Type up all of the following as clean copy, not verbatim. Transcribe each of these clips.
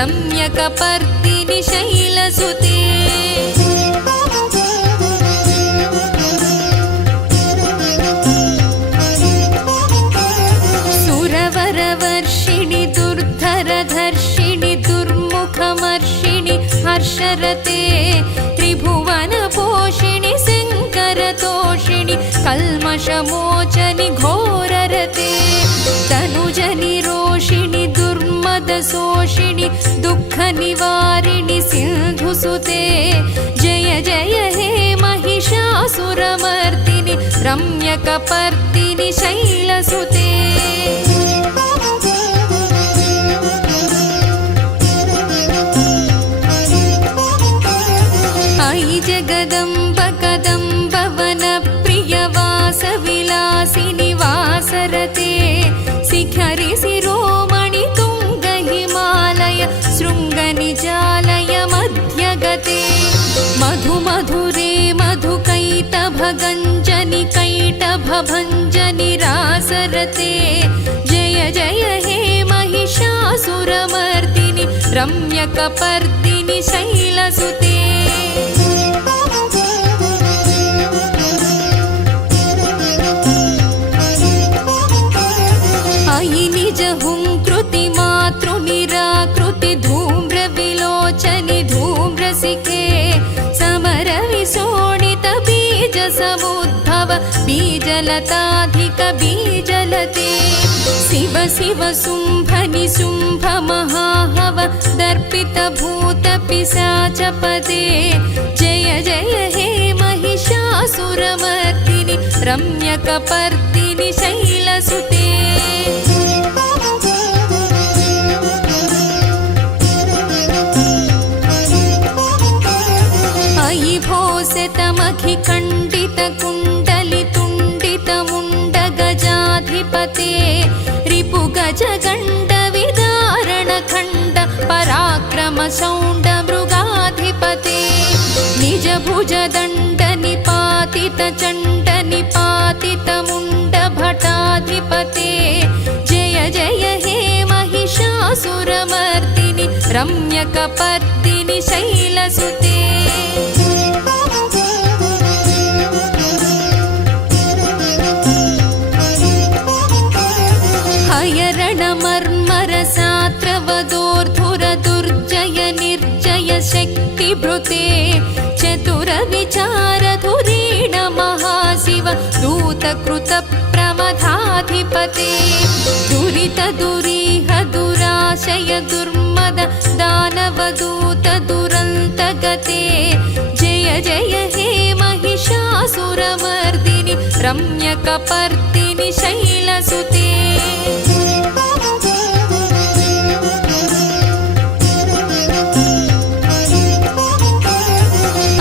रम्यकपर्दिनि शैलसुते सुरवरवर्षिणि दुर्धरधर्षिणि दुर्मुखमर्षिणि हर्षरते त्रिभुवनपोषिणि शङ्करतोषिणि कल्मषमोचनि घोररते तनुजनि रोषिणि दुर्मदशोषिणि दुःखनिवारिणि सिन्धुसुते जय जय हे महिषासुरमर्दिनि रम्यकपर्दिनि शैलसुते अयि जगदम्ब कदम्ब वनप्रियवासविलासिनि वासरते शिखरि शिरोमणि तुङ्ग हिमालय शृङ्गनिजालय मध्यगते मधुमधुरे मधुकैटभगञ्जनि कैटभभञ्जनि रासरते जय जय हे महिषासुरमर्दिनि रम्यकपर्दिनि शैलसुते अयि निज हुङ्कृति मातृनिराकृति धूम्रविलोचनि धूम्रसिके समरविशोणित बीजसमुद्भव बीजलताधिक बीजलते शिव शिव शुम्भनि शुम्भ महाहव दर्पित भूत पिशाचपदे जय जय हे महिषासुरमर्दिनि रम्यकपर्दिनि शैलसुते अयि भोसितमखिखण्डितकुण्डलितुण्डितमुण्डगजाधिपते रिपुगजगण्डविदारणखण्ड पराक्रमशौण्डमृगाधिपते निजभुजदण्डनिपातितचण्डनिपातितमुण्डभटाधिपते जय जय हे महिषासुरमर्दिनि रम्यकपर्दिनि शैलसुते हयरणमर्मरसात्रवदोर्धुरदुर्जय निर्जय शक्तिभृते चतुरविचारधुरीण महाशिव दूतकृतप्रमथाधिपते दुरितदुरीह दुराशय दुर्मद दानवदूत दुरन्तगते जय जय हे महिषासुरमर्दिनि रम्यकपर्दिनि शैलसुते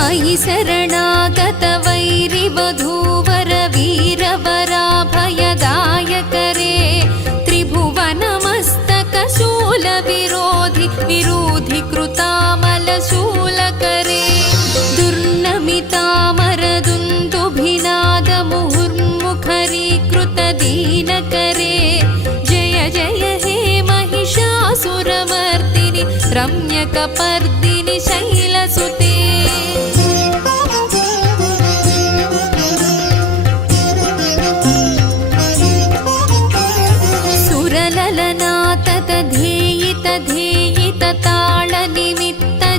अयि शरणागतवैरिवधूवर वीरवराभयदायकरे त्रिभुवनमस्तकशूलविरोधि विरोधि कृतामलशूलकरे दुर्नमितामरदुन्दुभिनादमुहुर्मुखरीकृतदीनकरे जय जय हे महिषासुरमर्दिनि रम्यकपर्दिनि शैलसुते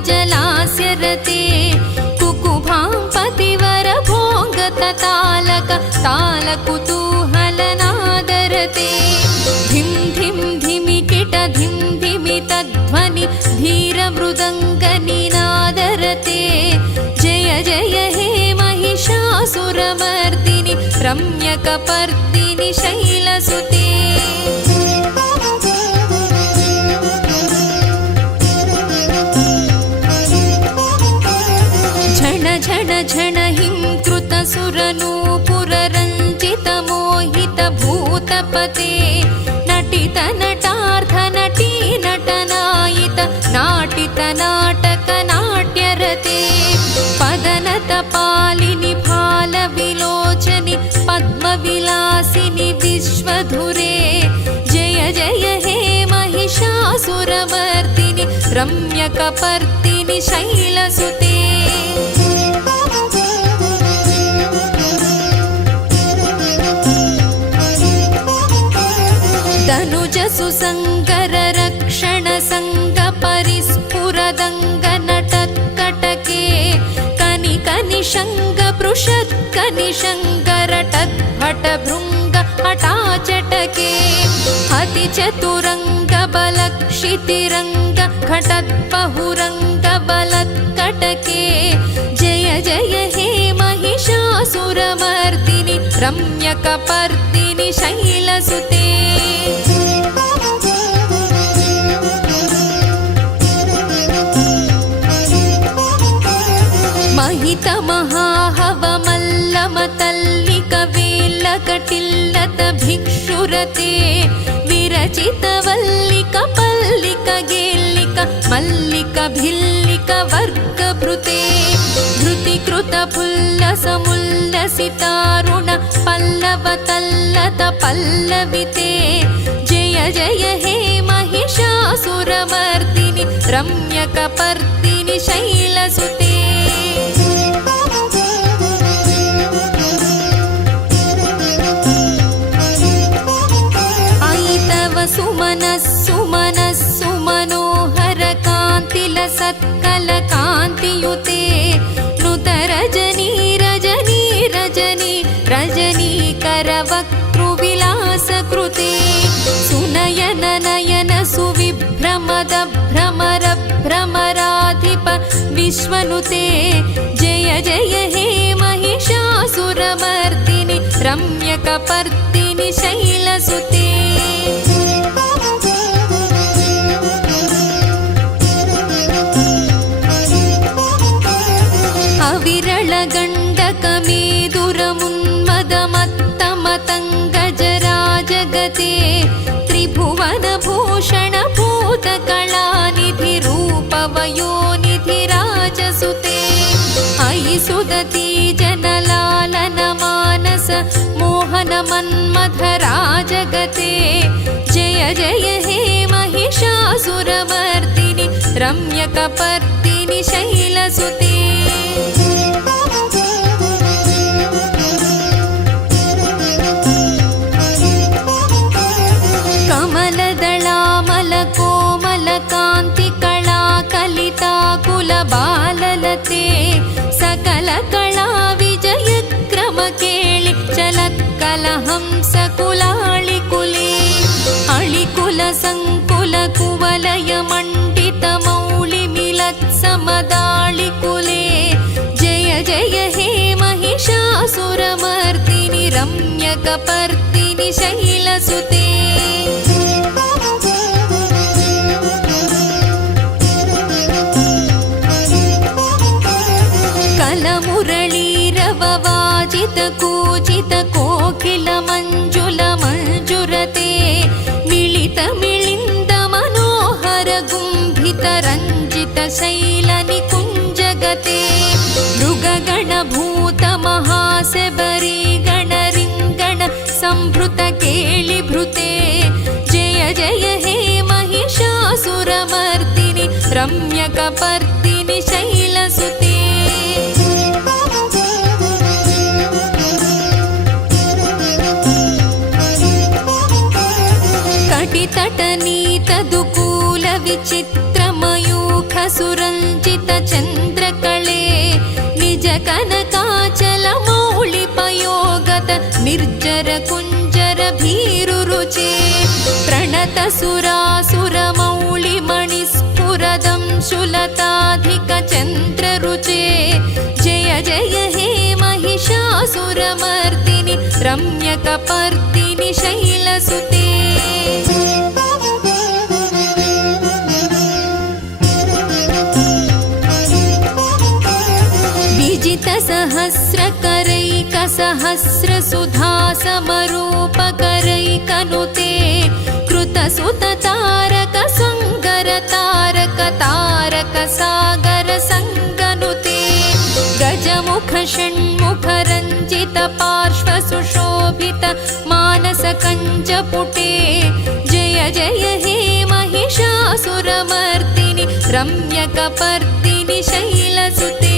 सुरललनाततधेयितधेयितताळनिमित्तजलास्यरते कुकुभां पतिवरभोगततालक तालकुतूहलनादरते धिं धिं धिमिकिट धिं धिमितध्वनि धीरमृदङ्गनिनादरते जय जय हे महिषासुरमर्दिनि रम्यकपर्दिनि शैलसुते झण झण झण हिं कृतसुरनूपुररञ्जितमोहितभूतपते नटित नटार्थ नटी नटनायित नाटित नाटक नाट्यरते पदनतपालिनि फालविलोचनि पद्मविलासिनि विश्वधुरे जय जय हे महिषासुरमर्दिनि रम्यकपर्दिनि शैलसुते धनुजसुसङ्गररक्षणसङ्गपरिस्फुरदङ्गनटत्कटके कनिकनिशङ्गपृषत्कनिशङ्करटद्भटभृङ्ग हठाचटके अतिचतुरङ्गबलक्षितिरङ्ग घटद्बहुरङ्गबलत्कटके जय जय हे महिषासुरमर्दिनि रम्यकपर्दिनि शैलसुते महितमहाहवमल्लमतल्लिकवेल्लकटिल्लतभिक्षुरते विरचितवल्लिकपल्लिकगेल्लिक मल्लिकभिल्लिकवर्गभृते धृतिकृतफुल्लसमुल्लसितारुण पल्लवतल्लतपल्लविते जय जय हे महिषासुरमर्दिनि रम्यकपर्दिनि शैलसुते सत्कलकान्तियुते नुतरजनी रजनी रजनी रजनीकरवक्तृविलासकृते सुनयन नयन सुविभ्रमद भ्रमर भ्रमराधिप विश्वनुते जय जय हे महिषासुरमर्दिनि रम्यकपर्दिनि शैलसुते विरलगण्डकमेदुरमुन्मदमत्तमतङ्गजराजगते त्रिभुवनभूषणभूतकलानिधिरूपवयोनिधिराजसुते अयि सुदती जनलालनमानस मोहनमन्मथराजगते जय जय हे महिषासुरमर्दिनि रम्यकपर्दिनि शैलसुते कमलदलामलकोमलकान्तिकलाकलिताकुलबाललते सकलकला विजयक्रमकेळि चलत्कलहंसकुलाळिकुले अळिकुलसङ्कुलकुवलयमण्डितमौलिमिलत्समदाळिकुले जय जय हे महिषासुरमर्दिनि रम्यकपर्दिनि शैलसुते कूजितकोकिलमञ्जुलमञ्जुरते मिलितमिलिन्दमनोहरगुम्भितरञ्जितशैलनिकुञ्जगते मृगगणभूतमहासेबरीगणरिङ्गण सम्भृतकेलिभृते जय जय हे महिषासुरमर्दिनि रम्यकपर्दिनि शैलसुते कटितटनीतदुकूलविचित्रमयूखसुरञ्जितचन्द्रकळे निजकनकाचलमौलिपयोगत निर्जरकुञ्जरभीरुरुचे प्रणतसुरासुरमौलिमणिस्फुरदंशुलताधिकचन्द्ररुचे जय जय हे महिषासुरमर्दिनि रम्यकपर्दिनि शैलसुते विजितसहस्रकरैकसहस्रसुधासमरूपकरैकनुते कृतसुततारकसङ्गरतारकतारकसागरसङ्गनुते गजमुखषण्मुखरञ्जितपार्श्वसुशोभित मानसकञ्जपुटे जय जय हे महिषासुरमर्दिनि रम्यकपर्दिनि शैलसुते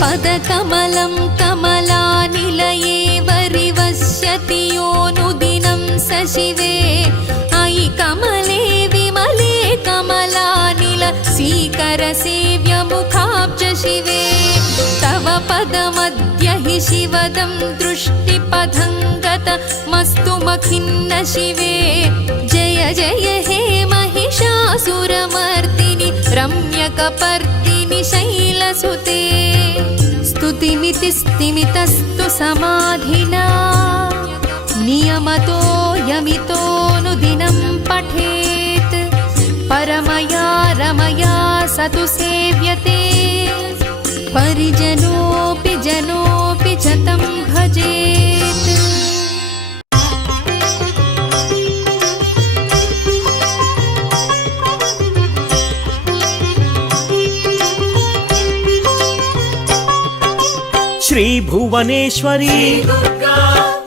पदकमलं कमलानिलये वरिवस्यति योऽनुदिनं स शिवे अयि कमले विमले कमलानिल सीकरसेव्यमुखाब्ज शिवे तव पदमद्य हि शिवदं दृष्टिपथङ्गतमस्तु मखिन्न शिवे जय जय हे महिषासुरमर्दिनि रम्यकपर्दिनि शैलसुते स्तुतिमिति स्तिमितस्तु समाधिना नियमतो यमितोऽनुदिनं पठेत् परमया रमया स तु सेव्यते परिजनोऽपि जनोऽपि च तं भजेत् श्री भुवनेश्वरी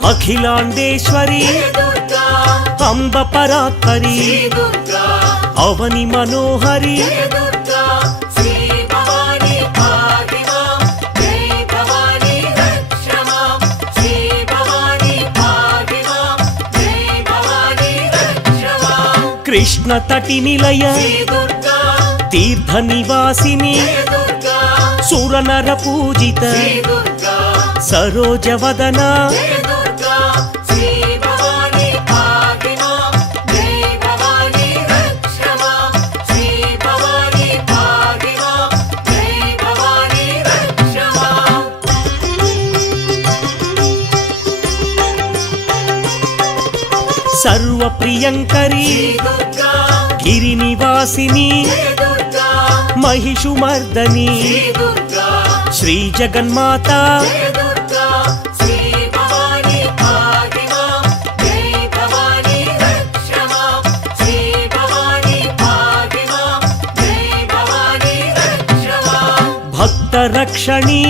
अखिलांडेश्वरी अंब परात्परी अवनि मनोहरी कृष्ण तटि निलय तीर्थ निवासिनी सुरनर पूजित सरोज वदना सर्व प्रियंकरी गिरिनिवासिनी महिषुमर्दनी श्री जगन्माता भक्त रक्षणी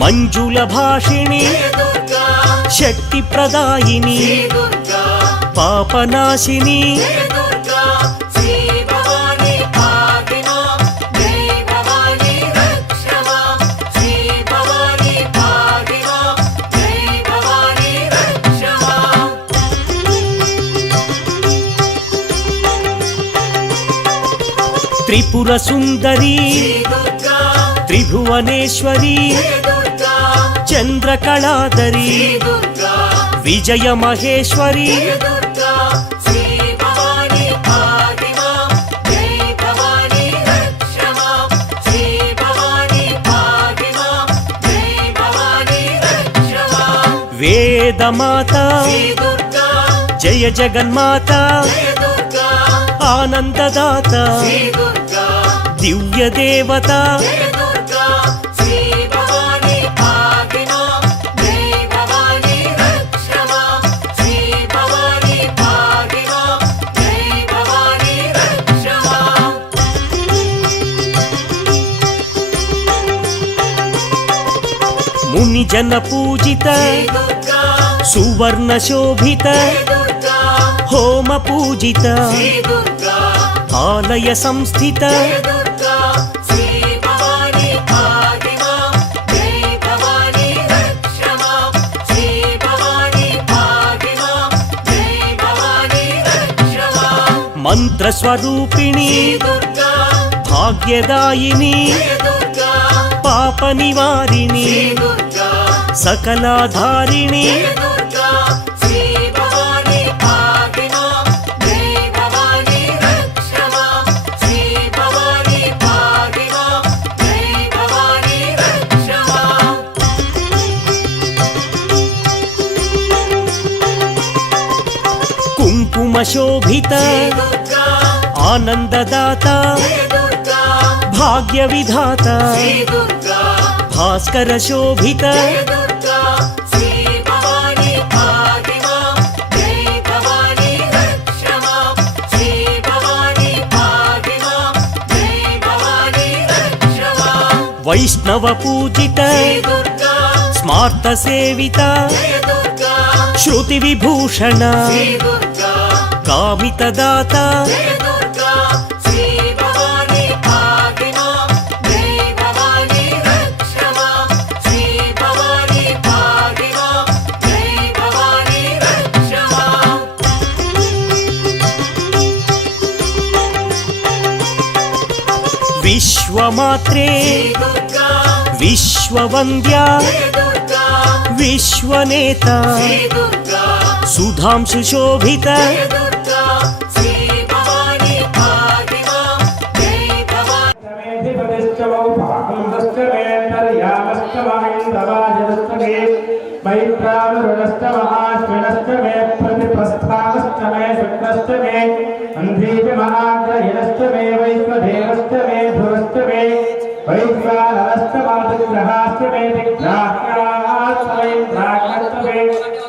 मंजुल भाषिणी शक्ति प्रदायिनी पापनाशिनी त्रिपुर सुंदरी त्रिभुवनेश्वरी चंद्रकलाधरी विजय महेश्वरी वेद माता जय जगन्माता आनंददाता दिव्य देवता मुनि जन पूजित सुवर्ण शोभित होम पूजित आलय संस्थित मंत्र स्वरूपिणी भाग्यदायिनी पाप निवारिणी सकलाधारिणी कुंकुम शोभित आनंददाता भाग्य विधाता भास्कर शोभित वैष्णव पूजित స్మార్త సేవిత శృతి విభూషణ కామితదాత విశ్వమాత్రే విశ్వవంద్యా విశ్వనేత సుధాంశు శోభిత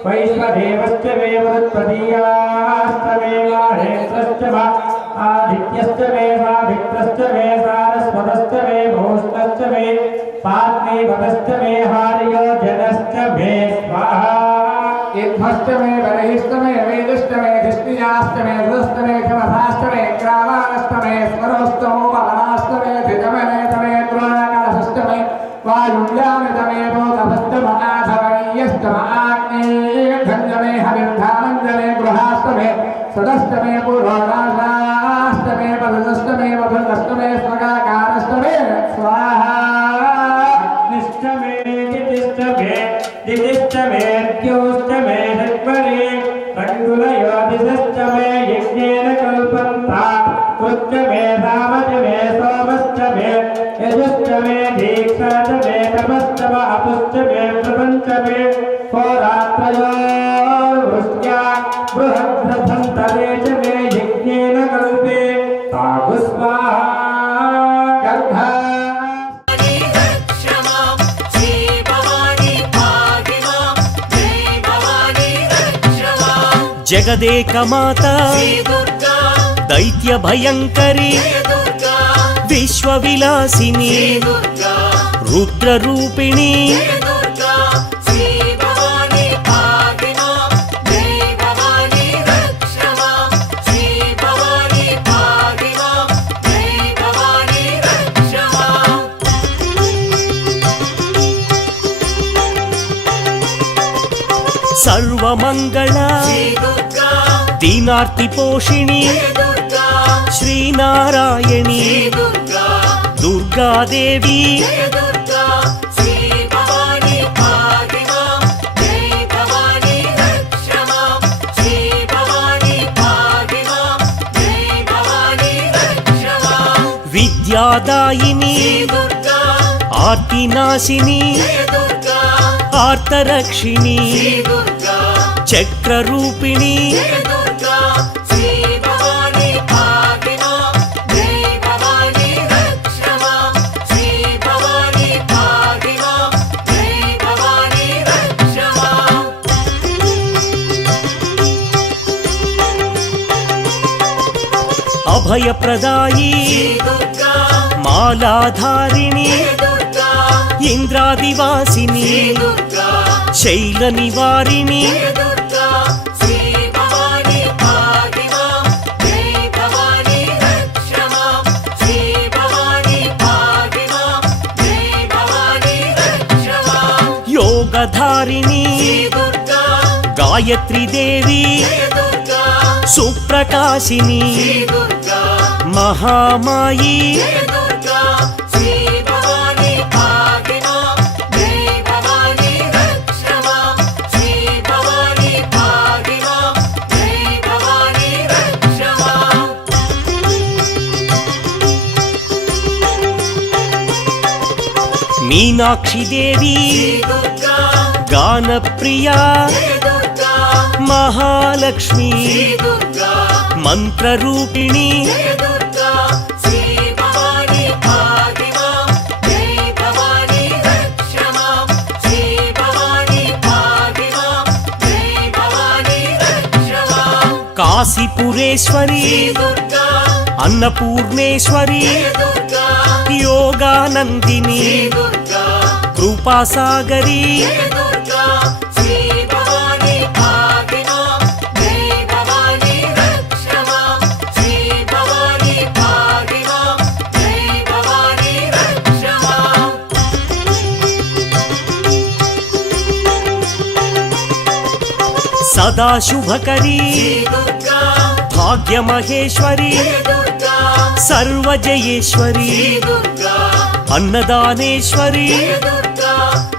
వైశ్వదేవస్య మే వృత్పదీయాస్య మే మాహేంద్రస్య మా ఆదిత్యస్య మే సావిత్రస్య మే సారస్వతస్య మే భూష్ణస్య మే పాత్మీపతస్య మే హార్యోజనస్య మే స్వాహా ఇద్భస్య మే బలహిస్య మే వేదస్య మే ధిష్ణియాస్య మే ధృస్య మే క్షమథాస్య మే గ్రామాస్య మే స్వరోస్య మోపవనాస్య మే ధిజమనేత మే ద్రోణాకాశస్య మే వాయువ్యామిత మే భూతభస్య మనాథమయ్యస్య ఆగ్నేయర్ధన్య మే హవిర్ధానంజ మే గృహాస్య మే సదస్య మే పురోనాశాస్య మే పదస్య మే మధురస్య మే స్వగాకారస్య మే స్వాహా నిష్ఠ మే దితిష్ఠ మే దితిష్ఠ మే ద్యోష్ఠ మే ధక్వరే రంగులయోదిష్ఠ మే యజ్ఞేన కల్పంతా కృత్య మే రామజ మే సోమశ్చ మే యజశ్చ మే దీక్షా చ మే తపశ్చ అపుశ్చ మే ప్రపంచ మే హోరాత్రయో వృష్ట్యా బృహద్రథంతరే చ మే యజ్ఞేన కల్పే తాగు స్వాహా గర్భా జగదేకమాత దైత్య భయంకరి విశ్వవిలాసిని రుద్రరూపిణి సర్వమంగళ దీనార్తి పోషిణి శ్రీనారాయణి దుర్గాదేవి విద్యాదాయిని ఆర్తినాశిని ఆర్తరక్షిణి చక్రరూపిణి అభయప్రదాయి మాలాధారిణి ఇంద్రాదివాసిని శైల నివారిణి యోగధారిణి గాయత్రి దేవి సుప్రకాశిని మహామాయి మీనాక్షి దేవి గానప్రియా మహాలక్ష్మి మంత్రరూపిణి కాశీపురేశ్వరి అన్నపూర్ణేశ్వరి యోగానందిని కృపాసాగరి జయ దుర్గా శ్రీ భవాని భాగిమాం జయ భవాని రక్షమాం శ్రీ భవాని భాగిమాం జయ భవాని రక్షమాం సదా శుభకరీ శ్రీ దుర్గా భాగ్యమహేశ్వరి జయ దుర్గా సర్వజయేశ్వరి శ్రీ దుర్గా అన్నదానేశ్వరి జయ దుర్గా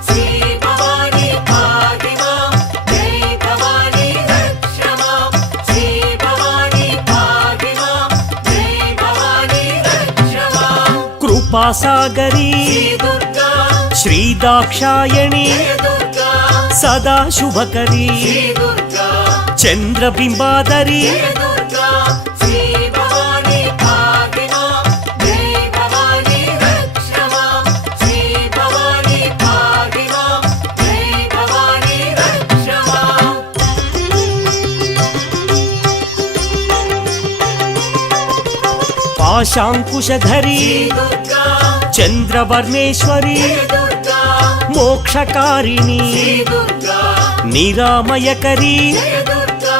శ్రీ భవాని భాగిమాం జయ భవాని రక్షమాం శ్రీ భవాని భాగిమాం జయ భవాని రక్షమాం కృపాసాగరి శ్రీ దుర్గా శ్రీదాక్షాయణి జయ దుర్గా సదా శుభకరీ శ్రీ దుర్గా చంద్రబింబాదరి జయ దుర్గా శ్రీ భవాని భాగిమాం జయ భవాని రక్షమాం శ్రీ భవాని భాగిమాం జయ భవాని రక్షమాం పాశాంకుశధరి శ్రీ దుర్గా చంద్రవర్ణేశ్వరి జయ దుర్గా మోక్షకారిణి శ్రీ దుర్గా నిరామయకరీ జయ దుర్గా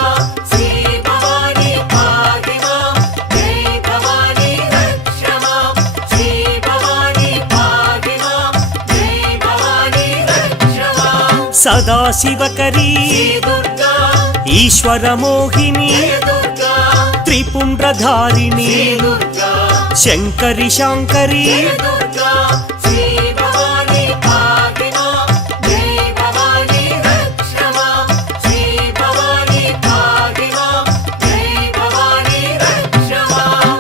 శ్రీ భవాని భాగిమాం జయ భవాని రక్షమాం శ్రీ భవాని భాగిమాం జయ భవాని రక్షమాం సదాశివకరీ శ్రీ దుర్గా ఈశ్వరమోహిని జయ దుర్గా త్రిపుండ్రధారిణి శ్రీ దుర్గా శంకరి శాంకరి జయ దుర్గా శ్రీ భవాని భాగిమాం జయ భవాని రక్షమాం శ్రీ భవాని భాగిమాం జయ భవాని రక్షమాం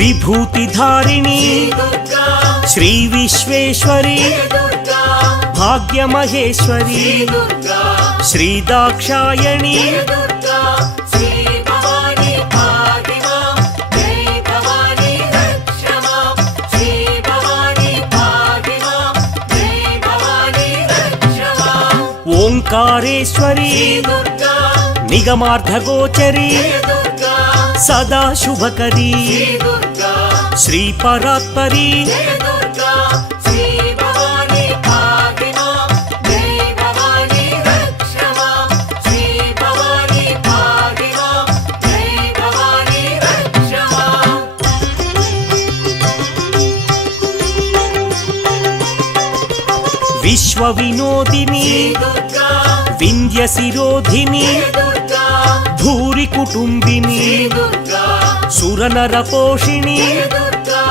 విభూతిధారిణి శ్రీ దుర్గా శ్రీ విశ్వేశ్వరి జయ దుర్గా భాగ్యమహేశ్వరి శ్రీ దుర్గా శ్రీదాక్షాయణి జయ దుర్గా శ్రీ భవాని భాగిమాం జయ భవాని రక్షమాం శ్రీ భవాని భాగిమాం జయ భవాని రక్షమాం ఓంకారేశ్వరి శ్రీ దుర్గా నిగమార్థగోచరి జయ దుర్గా సదా శుభకరీ శ్రీ దుర్గా శ్రీపరాత్పరి జయ దుర్గా శ్రీ భవాని భాగిమాం జయ భవాని రక్షమాం శ్రీ భవాని భాగిమాం జయ భవాని రక్షమాం విశ్వవినోదిని శ్రీ దుర్గా వింధ్యశిరోధిని జయ దుర్గా భూరి కుటుంబిని శ్రీ దుర్గా సురనర పోషిణి జయ దుర్గా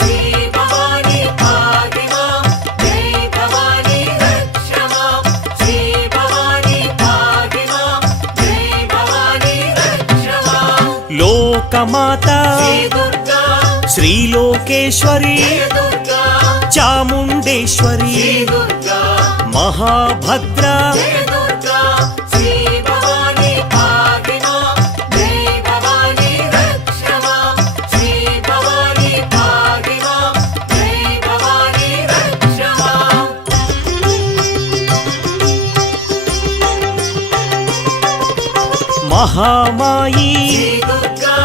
శ్రీ భవాని భాగిమాం జయ భవాని రక్షమాం శ్రీ భవాని భాగిమాం జయ భవాని రక్షమాం లోకమాత శ్రీ దుర్గా శ్రీలోకేశ్వరి జయ దుర్గా చాముండేశ్వరి శ్రీ దుర్గా మహాభద్ర జయ దుర్గా శ్రీ భవాని భాగిమాం జయ భవాని రక్షమాం శ్రీ భవాని భాగిమాం జయ భవాని రక్షమాం మహామాయి శ్రీ దుర్గా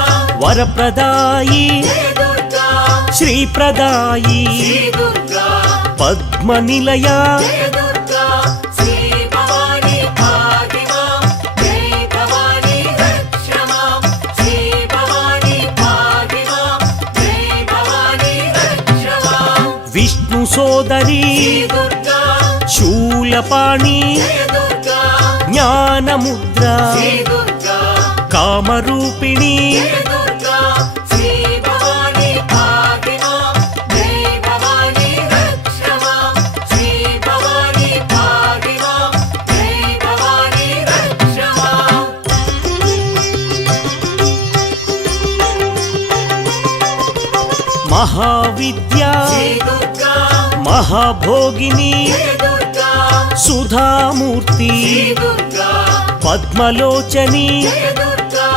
వరప్రదాయి జయ దుర్గా శ్రీప్రదాయి శ్రీ దుర్గా పద్మనిలయ జయ దుర్గా శ్రీ భవాని భాగిమాం జయ భవాని రక్షమాం శ్రీ భవాని భాగిమాం జయ భవాని రక్షమాం విష్ణు సోదరి శ్రీ దుర్గా శూలపాణి జయ దుర్గా జ్ఞానముద్ర శ్రీ దుర్గా కామరూపిణి జయ దుర్గా శ్రీ భవాని భాగిమాం జయ భవాని రక్షమాం శ్రీ భవాని భాగిమాం జయ భవాని రక్షమాం మహావిద్య శ్రీ దుర్గా మహాభోగిని జయ దుర్గా సుధామూర్తి శ్రీ దుర్గా పద్మలోచని జయ దుర్గా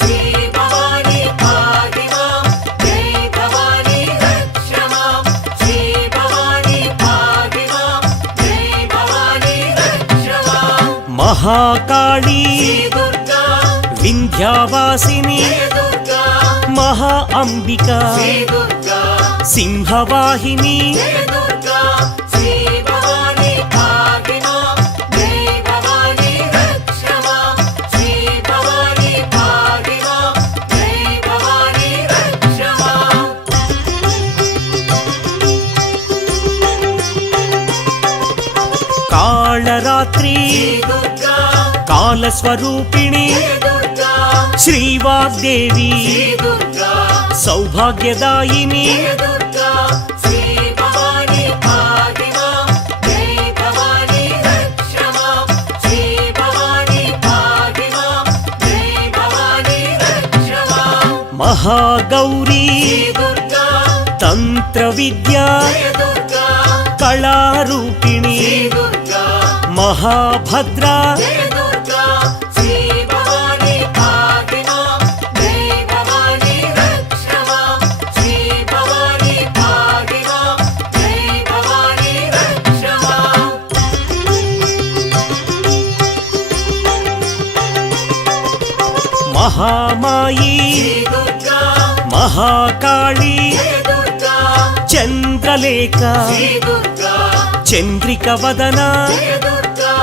శ్రీ భవాని భాగిమాం జయ భవాని రక్షమాం శ్రీ భవాని భాగిమాం జయ భవాని రక్షమాం మహాకాళి శ్రీ దుర్గా వింధ్యావాసిని జయ దుర్గా మహా అంబిక శ్రీ దుర్గా సింహవాహిని జయ దుర్గా శ్రీ భవాని భాగిమాం జై భవాని రక్షమాం శ్రీ భవాని భాగిమాం జై భవాని రక్షమాం కాళరాత్రి శ్రీ దుర్గా కాలస్వరూపిణి జయ దుర్గా శ్రీవాగ్దేవి శ్రీ దుర్గా సౌభాగ్యదాయిని జయ దుర్గా శ్రీ భవాని భాగిమాం జై భవాని రక్షమాం శ్రీ భవాని భాగిమాం జై భవాని రక్షమాం మహాగౌరీ శ్రీ దుర్గా తంత్ర విద్య జయ దుర్గా కళారూపిణి శ్రీ దుర్గా మహాభద్ర జయ దుర్గా శ్రీ భవాని భాగిమాం జై భవాని రక్షమాం శ్రీ భవాని భాగిమాం జై భవాని రక్షమాం మహామాయి శ్రీ దుర్గా మహాకాళి జయ దుర్గా చంద్రలేఖ శ్రీ దుర్గా చంద్రిక వదన జయ దుర్గా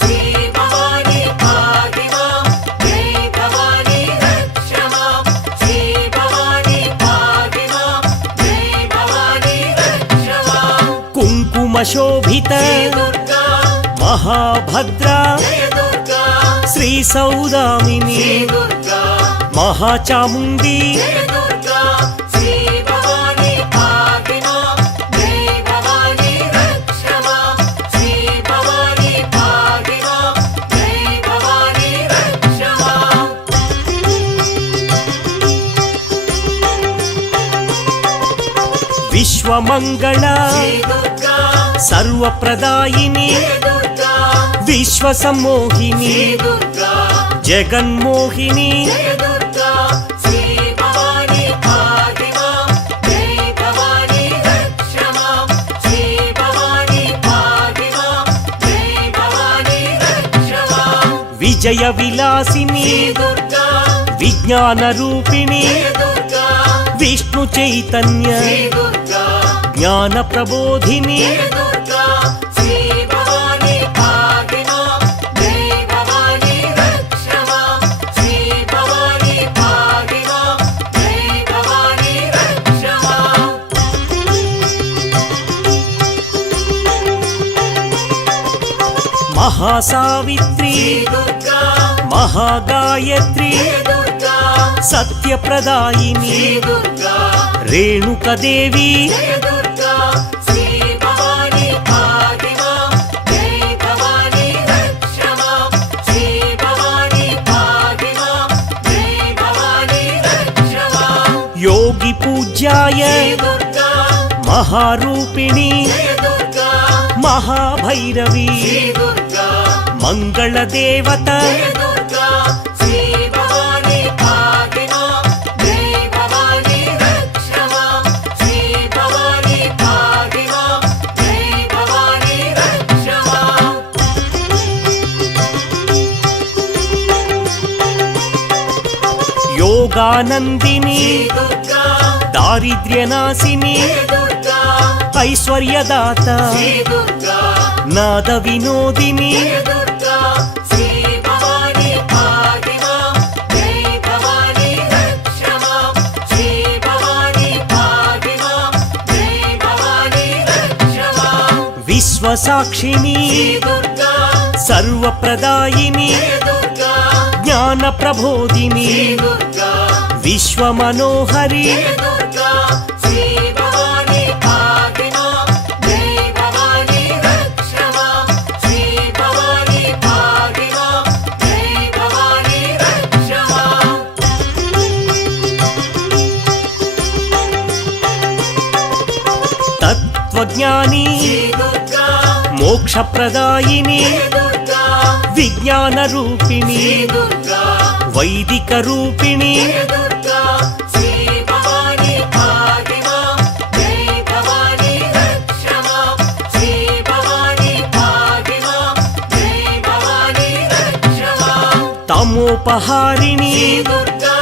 శ్రీ భవాని భాగిమాం జై భవాని రక్షమాం శ్రీ భవాని భాగిమాం జై భవాని రక్షమాం కుంకుమ శోభిత శ్రీ దుర్గా మహాభద్ర జయ దుర్గా శ్రీ సౌదామిని శ్రీ దుర్గా మహాచాముండి జయ దుర్గా శ్రీ భవాని భాగిమాం జై భవాని రక్షమాం శ్రీ భవాని భాగిమాం జై భవాని రక్షమాం విశ్వమంగళ శ్రీ దుర్గా సర్వప్రదాయిని జయ దుర్గా విశ్వసమ్మోహిని శ్రీ దుర్గా జగన్మోహిని జయ దుర్గా శ్రీ భవాని భాగిమాం జై భవాని రక్షమాం శ్రీ భవాని భాగిమాం జై భవాని రక్షమాం విజయ విలాసిని శ్రీ దుర్గా విజ్ఞాన రూపిణి జయ దుర్గా విష్ణు చైతన్య శ్రీ దుర్గా జ్ఞాన ప్రబోధిని జయ దుర్గా శ్రీ భవాని భాగిమాం జై భవాని రక్షమాం శ్రీ భవాని భాగిమాం జై భవాని రక్షమాం మహాసావిత్రి శ్రీ దుర్గా మహాగాయత్రి జయ దుర్గా సత్యప్రదాయిని శ్రీ దుర్గా రేణుకదేవి జయ దుర్గా శ్రీ భవాని భాగిమాం జై భవాని రక్షమాం శ్రీ భవాని భాగిమాం జై భవాని రక్షమాం యోగి పూజ్యాయ శ్రీ దుర్గా మహారూపిణి జయ దుర్గా మహాభైరవి శ్రీ దుర్గా మంగళదేవత జయ దుర్గా శ్రీ భవాని భాగిమాం జై భవాని రక్షమాం శ్రీ భవాని భాగిమాం జై భవాని రక్షమాం యోగానందిని శ్రీ దుర్గా దారిద్ర్యనాశిని జయ దుర్గా ఐశ్వర్యదాత శ్రీ దుర్గా నాద వినోదిని జయ దుర్గా శ్రీ భవాని భాగిమాం జై భవాని రక్షమాం శ్రీ భవాని భాగిమాం జై భవాని రక్షమాం విశ్వసాక్షిని శ్రీ దుర్గా సర్వప్రదాయిని జయ దుర్గా జ్ఞాన ప్రబోధిని శ్రీ దుర్గా విశ్వమనోహరి జయ దుర్గా శ్రీ భవాని భాగిమాం జై భవాని రక్షమాం శ్రీ భవాని భాగిమాం జై భవాని రక్షమాం తత్వజ్ఞాని శ్రీ దుర్గా మోక్షప్రదాయిని జయ దుర్గా విజ్ఞాన రూపిణి శ్రీ దుర్గా వైదిక రూపిణి జయ దుర్గా శ్రీ భవాని భాగిమాం జై భవాని రక్షమాం శ్రీ భవాని భాగిమాం జై భవాని రక్షమాం తమోపహారిణి శ్రీ దుర్గా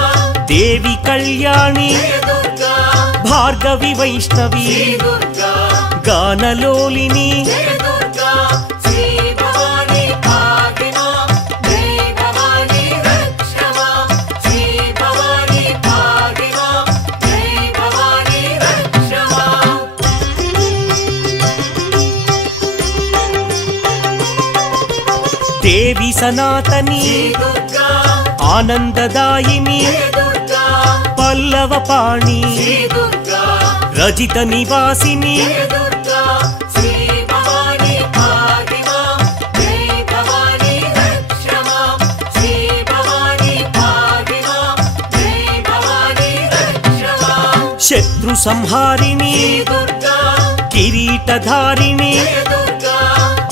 దేవి కళ్యాణి జయ దుర్గా భార్గవి వైష్ణవి శ్రీ దుర్గా గానలోలిని జయ దుర్గా శ్రీ భవాని పాహి మాం జై భవాని రక్ష మాం శ్రీ భవాని పాహి మాం జై భవాని రక్ష మాం దేవి సనాతని శ్రీ దుర్గా ఆనందదాయిని జయ దుర్గా పల్లవపాణి శ్రీ దుర్గా రజిత నివాసిని జయ దుర్గా శ్రీ భవాని పాహి మాం జై భవాని రక్ష మాం శ్రీ భవాని పాహి మాం జై భవాని రక్ష మాం శత్రు సంహారిణి శ్రీ దుర్గా కిరీటధారిణి జయ దుర్గా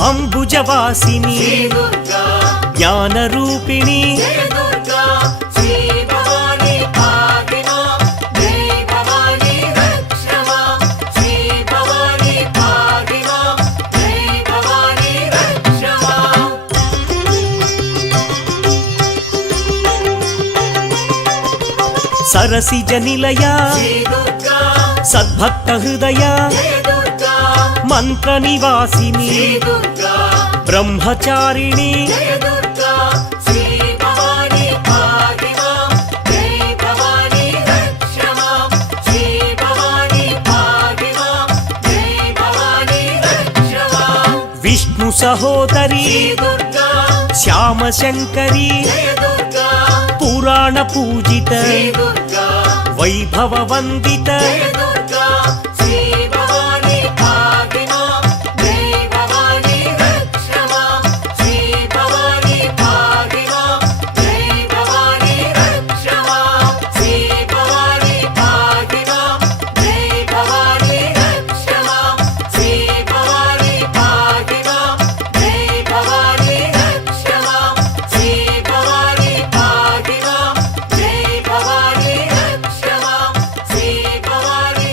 అంబుజవాసిని శ్రీ దుర్గా జ్ఞానరూపిణి జయ దుర్గా శ్రీ భవాని పాహి మాం జై భవాని రక్ష మాం శ్రీ భవాని పాహి మాం జై భవాని రక్ష మాం సరసిజ నిలయ శ్రీ దుర్గా సద్భక్త హృదయ జయ దుర్గా మంత్ర నివాసిని శ్రీ దుర్గా బ్రహ్మచారిణి జయ దుర్గా శ్రీ భవాని పాహి మాం జై భవాని రక్ష మాం శ్రీ భవాని పాహి మాం జై భవాని రక్ష మాం విష్ణు సహోదరి శ్రీ దుర్గా శ్యామ శంకరి జయ దుర్గా పురాణ పూజిత శ్రీ దుర్గా వైభవ వందిత జయ దుర్గా శ్రీ భవాని పాహి మాం జై భవాని రక్ష మాం శ్రీ భవాని పాహి మాం జై భవాని రక్ష మాం శ్రీ భవాని పాహి మాం జై భవాని రక్ష మాం శ్రీ భవాని పాహి మాం జై భవాని రక్ష మాం శ్రీ భవాని పాహి మాం జై భవాని రక్ష మాం శ్రీ భవాని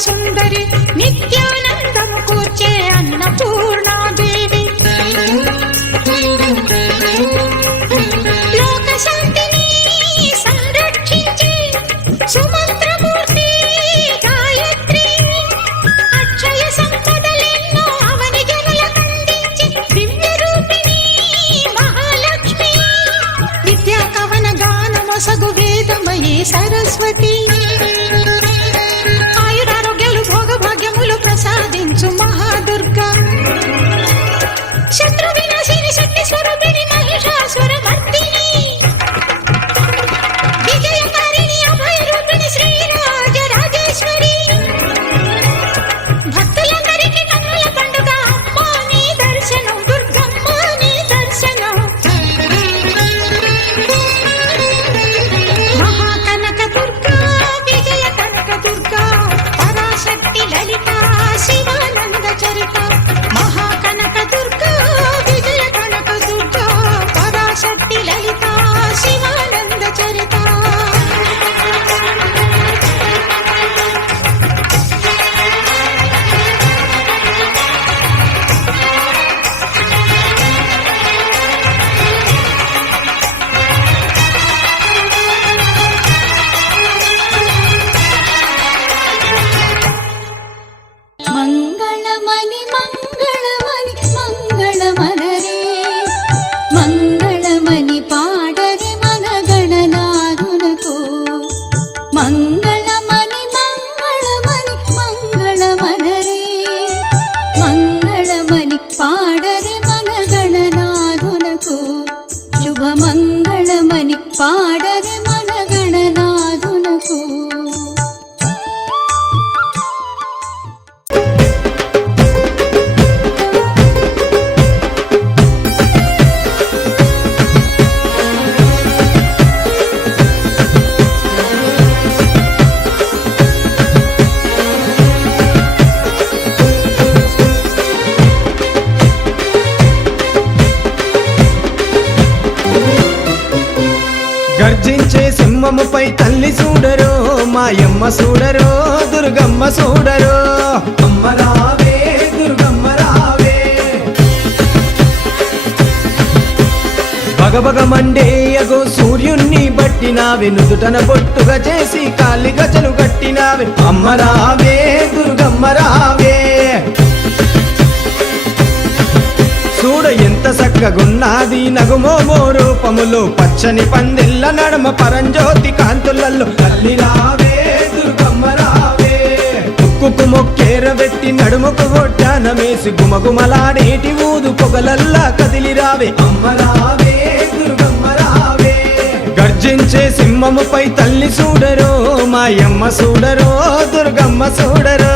సుందరి నిత్యానందము కూర్చే అన్నపూర్ణాదేవి లోక శాంతిని సంరక్షించే సుమంత్రమూర్తి గాయత్రి అక్షయ సంపదలెన్నో అవని జనులకందించి దివ్య రూపిణి మహాలక్ష్మి విద్యా కవన గానమొసగు వేదమయీ సరస్వతి ఆయురారోగ్యాలు భోగభాగ్యములు ప్రసాదించు మహాదుర్గా శత్రు వినాశిని శక్తి స్వరూపిణి మహిషాసుర మర్దిని విజయకారిణి అభయ రూపిణి శ్రీరాజ రాజేశ్వరి భక్తులందరికీ కన్నుల పండుగ అమ్మ నీ దర్శనం దుర్గమ్మ నీ దర్శనం మహాకనక దుర్గా విజయ కనక దుర్గా పరాశక్తి లలిత శివానంద చరిత మహాకనక దుర్గా విజయ కనక దుర్గా పరాశక్తి లలిత శివానంద చరిత మంగళమని మంగళమని మంగళమనరే మంగళమని పాడరే మన గణనాథునకు మంగళమని మంగళమని మంగళమనరే మంగళమని పాడరే మన గణనాథునకు శుభమంగళమని పాడరే మన గణనాథునకు గర్జించే సింహముపై తల్లి చూడరో మాయమ్మ చూడరో దుర్గమ్మ చూడరో అమ్మ రావే దుర్గమ్మ రావే భగభగ మండేయగో సూర్యుణ్ణి బట్టినావే నుదుటన బొట్టుగా చేసి కాలి గజలు కట్టినావే అమ్మ రావే దుర్గమ్మ రావే చూడ ఎంత చక్కగున్నది నగుమోమో రూపములు పచ్చని పందిళ్ళ నడమ పరంజ్యోతి కాంతులలో తల్లి రావే దుర్గమ్మ రావే ముక్కుకు మొక్కేర పెట్టి నడుముకు ఒడ్డానమేసి గుమగుమలాడేటి ఊదు పొగలల్లా కదిలి రావే అమ్మ రావే దుర్గమ్మ రావే గర్జించే సింహముపై తల్లి చూడరో మాయమ్మ చూడరో దుర్గమ్మ చూడరో